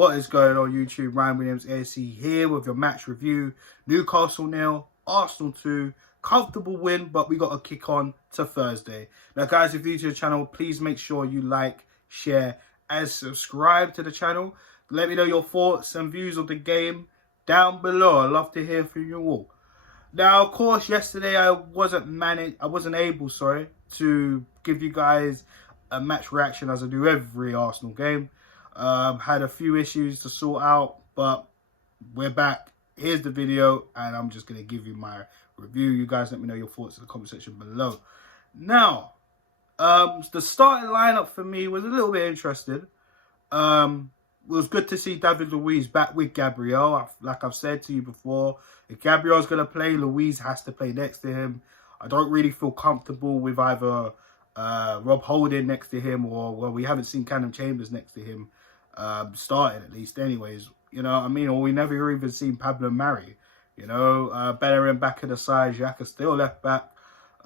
What is going on YouTube? Ryan Williams AC here with your match review. Newcastle 0, Arsenal 2. Comfortable win, but we got to kick on to Thursday. Now guys, if you're new to the channel, please make sure you like, share and subscribe to the channel. Let me know your thoughts and views of the game down below. I'd love to hear from you all. Now, of course, yesterday I wasn't able to give you guys a match reaction as I do every Arsenal game. Had a few issues to sort out, but we're back. Here's the video, and I'm just going to give you my review. You guys let me know your thoughts in the comment section below. Now, the starting lineup for me was a little bit interesting. It was good to see David Luiz back with Gabriel. Like I've said to you before, if Gabriel's going to play, Luiz has to play next to him. I don't really feel comfortable with either Rob Holding next to him, or, well, we haven't seen Callum Chambers next to him starting, at least anyways, you know what I mean? Or we never even seen Pablo Mari, you know. Bellerin back at the side, Xhaka still left back,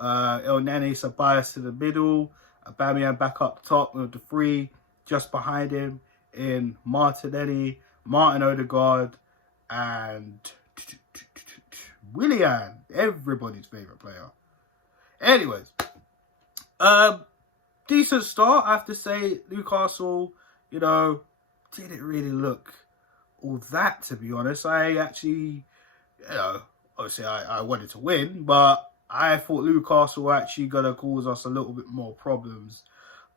El Nene Sabias to the middle, Aubameyang back up top with the three just behind him in Martinelli, Martin Odegaard and Willian, everybody's favourite player. Anyways, decent start, I have to say. Newcastle, you know, didn't really look all that, to be honest. I actually, you know, obviously I wanted to win, but I thought Newcastle were actually going to cause us a little bit more problems.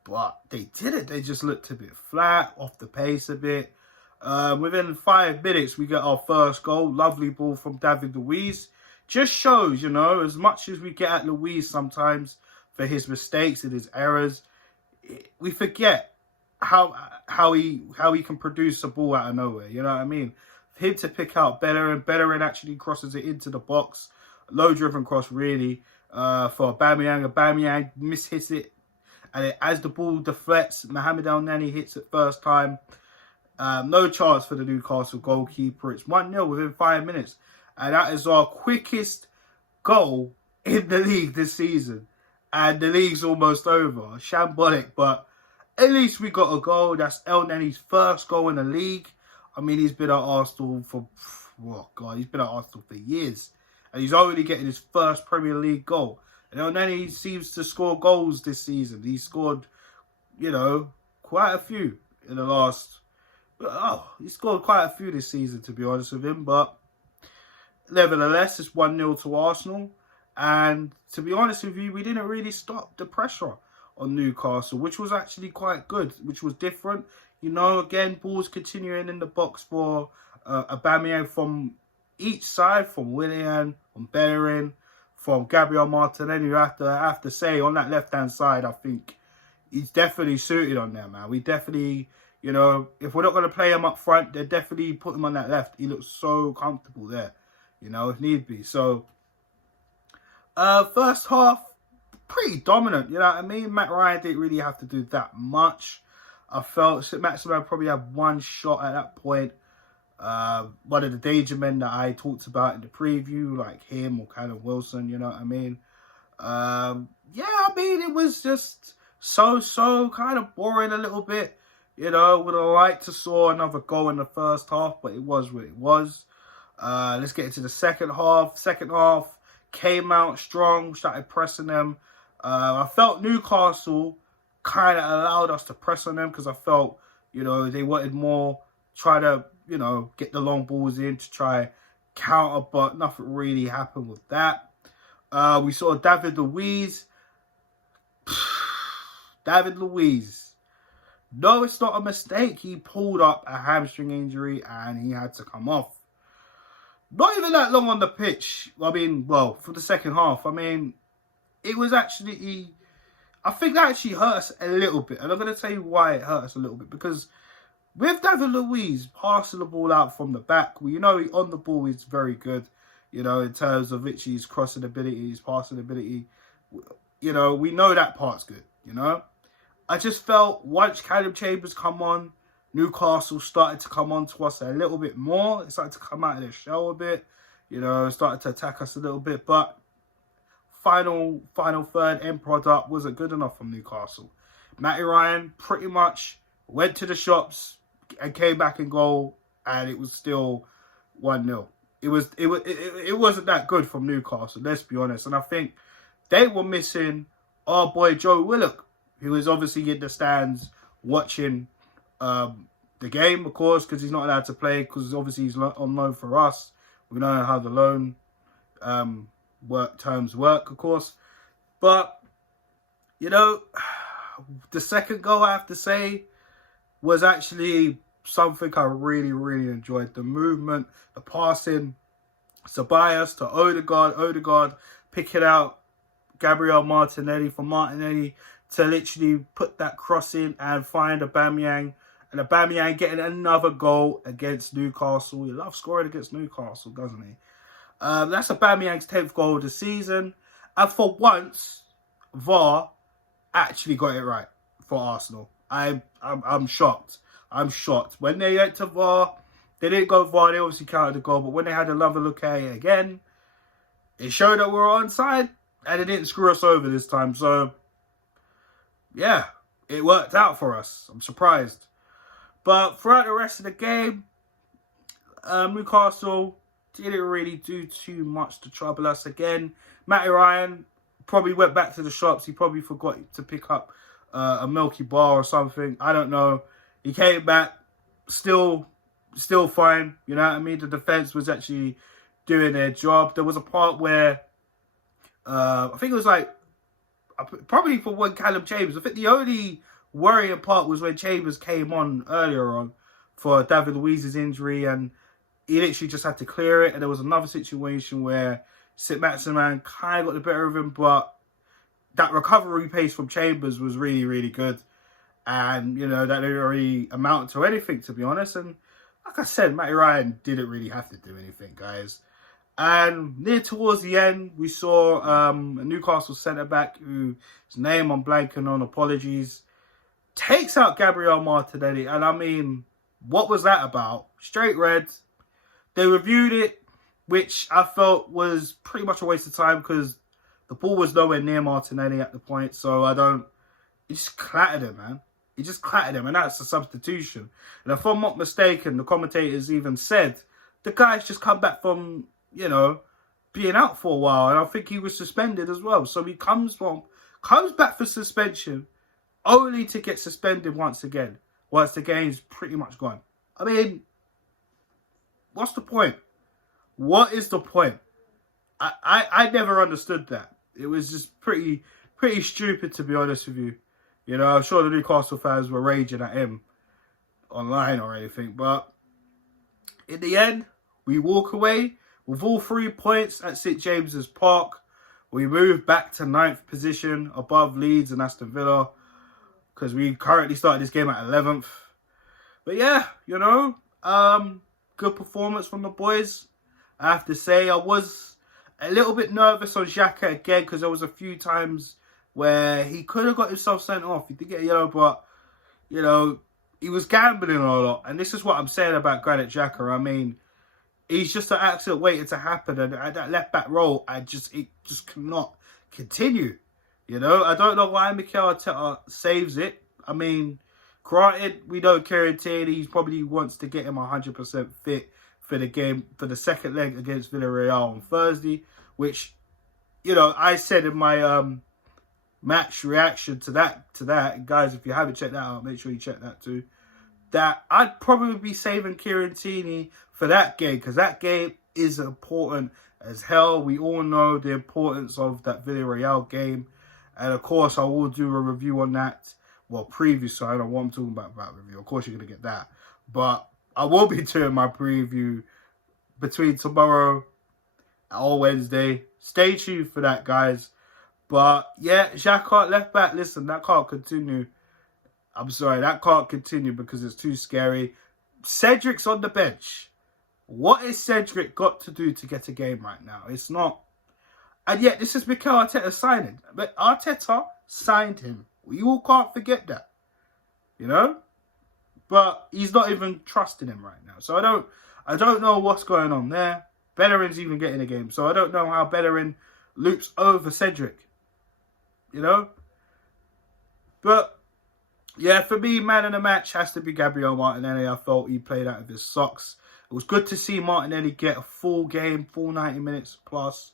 But they didn't. They just looked a bit flat, off the pace a bit. Within 5 minutes, we get our first goal. Lovely ball from David Luiz. Just shows, you know, as much as we get at Luiz sometimes for his mistakes and his errors, we forget how he can produce a ball out of nowhere. You know what I mean? For him to pick out Bellerin actually crosses it into the box. Low driven cross, really, for Aubameyang. Aubameyang mishits it. And as the ball deflects, Mohamed El Neni hits it first time. No chance for the Newcastle goalkeeper. It's 1-0 within 5 minutes. And that is our quickest goal in the league this season. And the league's almost over. Shambolic, but at least we got a goal. That's El Neni's first goal in the league. I mean, he's been at Arsenal for, oh God, he's been at Arsenal for years. And he's only getting his first Premier League goal. And El Neni seems to score goals this season. He scored, you know, quite a few in the last... Oh, he scored quite a few this season, to be honest with him. But nevertheless, it's 1-0 to Arsenal. And to be honest with you, we didn't really stop the pressure on Newcastle, which was actually quite good, which was different. You know, again, balls continuing in the box for Aubameyang from each side, from Willian, from Bellerin, from Gabriel Martinelli. I have to say, on that left-hand side, I think he's definitely suited on there, man. We definitely, you know, if we're not going to play him up front, they definitely put him on that left. He looks so comfortable there, you know, if need be. So, first half, pretty dominant, you know what I mean? Matt Ryan didn't really have to do that much. I felt Maximin probably had one shot at that point. One of the danger men that I talked about in the preview, like him or Callum Wilson, you know what I mean? Yeah, I mean, it was just so kind of boring a little bit. You know, would have liked to saw another goal in the first half, but it was what it was. Let's get into the second half. Second half came out strong, started pressing them. I felt Newcastle kind of allowed us to press on them because I felt, you know, they wanted more, try to, you know, get the long balls in to try counter, but nothing really happened with that. We saw David Luiz. David Luiz. No, it's not a mistake. He pulled up a hamstring injury and he had to come off. Not even that long on the pitch. I mean, well, for the second half. I mean, it was actually... I think that actually hurt us a little bit. And I'm going to tell you why it hurt us a little bit. Because with David Luiz passing the ball out from the back, well, you know, on the ball he's very good. You know, in terms of his crossing ability, his passing ability. You know, we know that part's good, you know. I just felt once Callum Chambers come on, Newcastle started to come on to us a little bit more. It started to come out of their shell a bit. You know, started to attack us a little bit. But final third end product wasn't good enough from Newcastle. Matty Ryan pretty much went to the shops, and came back in goal, and it was still 1-0. It wasn't that good from Newcastle, let's be honest. And I think they were missing our boy Joe Willock, who was obviously in the stands watching the game, of course, because he's not allowed to play, because obviously he's on loan for us. We know how the loan terms work, of course. But, you know, the second goal, I have to say, was actually something I really, really enjoyed. The movement, the passing, Ceballos to Odegaard picking out Gabriel Martinelli for Martinelli to literally put that cross in and find Aubameyang. And Aubameyang getting another goal against Newcastle. He loves scoring against Newcastle, doesn't he? That's Aubameyang's 10th goal of the season. And for once, VAR actually got it right for Arsenal. I'm shocked. I'm shocked. When they went to VAR, they didn't go VAR. They obviously counted the goal. But when they had another look at it again, it showed that we were onside. And it didn't screw us over this time. So, yeah, it worked out for us. I'm surprised. But throughout the rest of the game, Newcastle didn't really do too much to trouble us again. Matty Ryan probably went back to the shops. He probably forgot to pick up a Milky Bar or something. I don't know. He came back, still fine. You know what I mean? The defense was actually doing their job. There was a part where I think it was like probably for when Callum Chambers. I think the only worrying part was when Chambers came on earlier on for David Luiz's injury, and he literally just had to clear it. And there was another situation where St. Maximan kind of got the better of him, but that recovery pace from Chambers was really, really good. And, you know, that didn't really amount to anything, to be honest. And like I said, Matty Ryan didn't really have to do anything, guys. And near towards the end, we saw a Newcastle centre-back whose name I'm blanking on, apologies, takes out Gabriel Martinelli. And I mean, what was that about? Straight red. They reviewed it, which I felt was pretty much a waste of time because the ball was nowhere near Martinelli at the point. So he just clattered him, man. He just clattered him, and that's a substitution. And if I'm not mistaken, the commentators even said the guy's just come back from, you know, being out for a while, and I think he was suspended as well. So he comes back for suspension, only to get suspended once again, once the game's pretty much gone. I mean, what's the point? What is the point? I never understood that. It was just pretty stupid, to be honest with you. You know, I'm sure the Newcastle fans were raging at him online or anything, but in the end, we walk away with all 3 points at St James's Park. We move back to 9th position above Leeds and Aston Villa because we currently started this game at 11th. But yeah, you know, good performance from the boys. I have to say, I was a little bit nervous on Xhaka again because there was a few times where he could have got himself sent off. He did get a yellow, but, you know, he was gambling a lot. And this is what I'm saying about Granit Xhaka. I mean, he's just an accident waiting to happen. And at that left-back role, it just cannot continue. You know, I don't know why Mikel Arteta saves it. I mean, granted, we know Kieran he probably wants to get him 100% fit for the game, for the second leg against Villarreal on Thursday, which, you know, I said in my match reaction to that, guys, if you haven't checked that out, make sure you check that too, that I'd probably be saving Kieran Tierney for that game, because that game is important as hell. We all know the importance of that Villarreal game, and of course I will do a review on that, well, preview, so I don't know what I'm talking about review, of course you're going to get that, but I will be doing my preview between tomorrow or Wednesday. Stay tuned for that, guys. But yeah, Xhaka left back. Listen, that can't continue. I'm sorry, that can't continue because it's too scary. Cedric's on the bench. What is Cedric got to do to get a game right now? It's not. And yet, this is Mikel Arteta signing. But Arteta signed him. We all can't forget that. You know? But he's not even trusting him right now. So I don't know what's going on there. Bellerin's even getting a game. So I don't know how Bellerin loops over Cedric. You know? But Yeah, for me, man of the match has to be Gabriel Martinelli. I felt he played out of his socks. It was good to see Martinelli get a full game, full 90 minutes plus.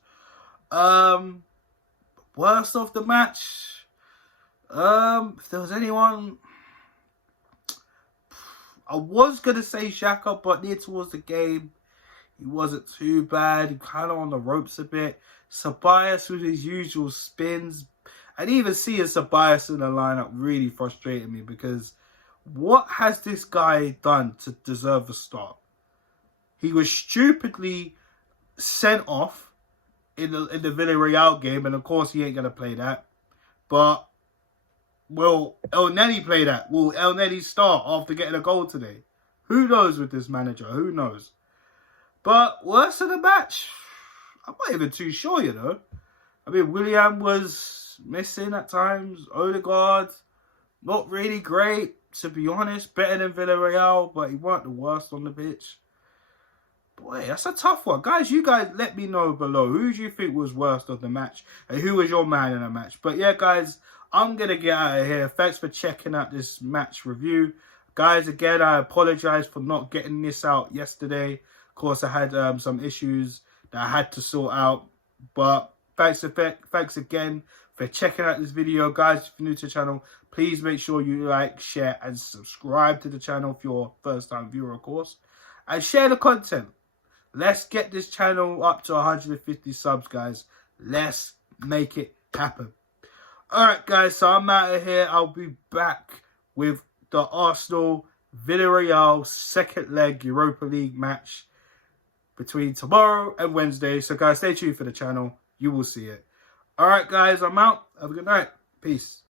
Worst of the match. If there was anyone, I was gonna say Xhaka, but near towards the game, he wasn't too bad. He kind of on the ropes a bit. Ceballos with his usual spins. And even seeing Ceballos in the lineup really frustrated me because what has this guy done to deserve a start? He was stupidly sent off in the Villarreal game, and of course he ain't gonna play that. But will El Neni play that? Will El Neni start after getting a goal today? Who knows with this manager? Who knows? But worst of the match, I'm not even too sure, you know. I mean, Willian was missing at times. Odegaard, not really great, to be honest. Better than Villarreal, but he weren't the worst on the pitch. Boy, that's a tough one. Guys, you guys let me know below. Who do you think was worst of the match? And who was your man in the match? But yeah, guys, I'm going to get out of here. Thanks for checking out this match review. Guys, again, I apologize for not getting this out yesterday. Of course, I had some issues that I had to sort out. But thanks again for checking out this video. Guys, if you're new to the channel, please make sure you like, share, and subscribe to the channel if you're a first-time viewer, of course. And share the content. Let's get this channel up to 150 subs, guys. Let's make it happen. Alright, guys, so I'm out of here. I'll be back with the Arsenal Villarreal second leg Europa League match between tomorrow and Wednesday. So, guys, stay tuned for the channel. You will see it. Alright, guys, I'm out. Have a good night. Peace.